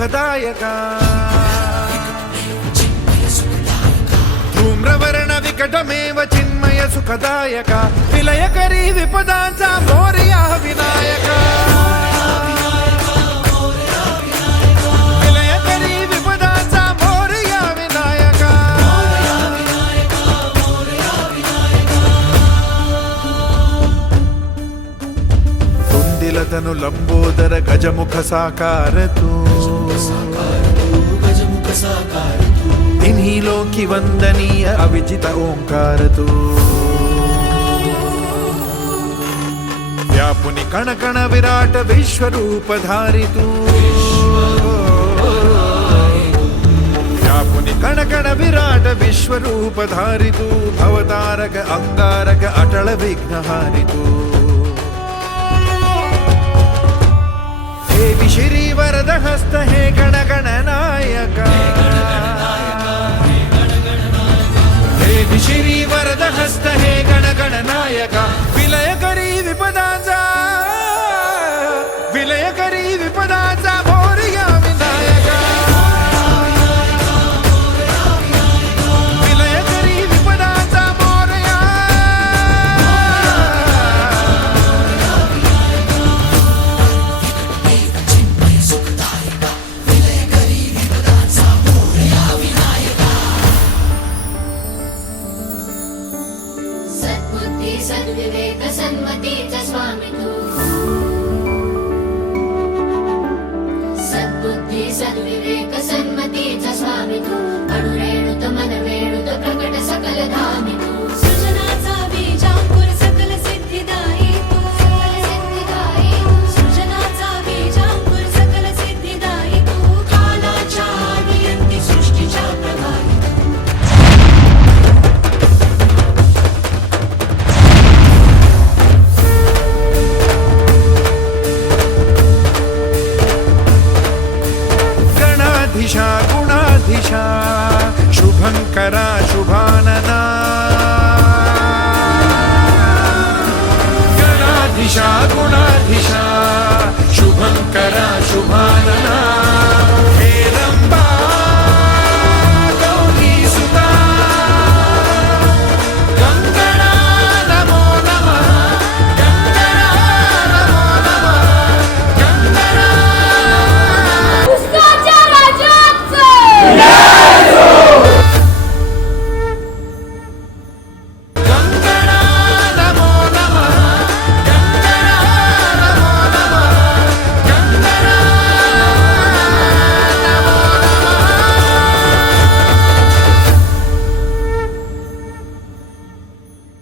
सुखदायका धूम्रवर्ण विकटमेव चिन्मय सुखदायका विलयकरी विपदांचा मोरया विनायका विलयकरी विपदांचा मोरया विनायका तुंदिलतनु लंबोदर गजमुख साकार तू तिन्ही लोकी वंदनीय अविजित ओंकार तू व्यापुनी कण कण विराट विश्वरूप धारी तू व्यापुनी कण कण विराट विश्वरूप धारी तू भवतारक अंगारक अटल विघ्नहारी तू देवी श्री वरद हस्त हे गण गण नायका देवी श्री वरद हस्त हे गण गण नायका विलयकरी विपदांचा मोरया विनायका विलयकरी विपदांचा मोरया सद्बुद्धी सद्विवेक सन्मतीचा स्वामी तू सद्बुद्धी सद्विवेक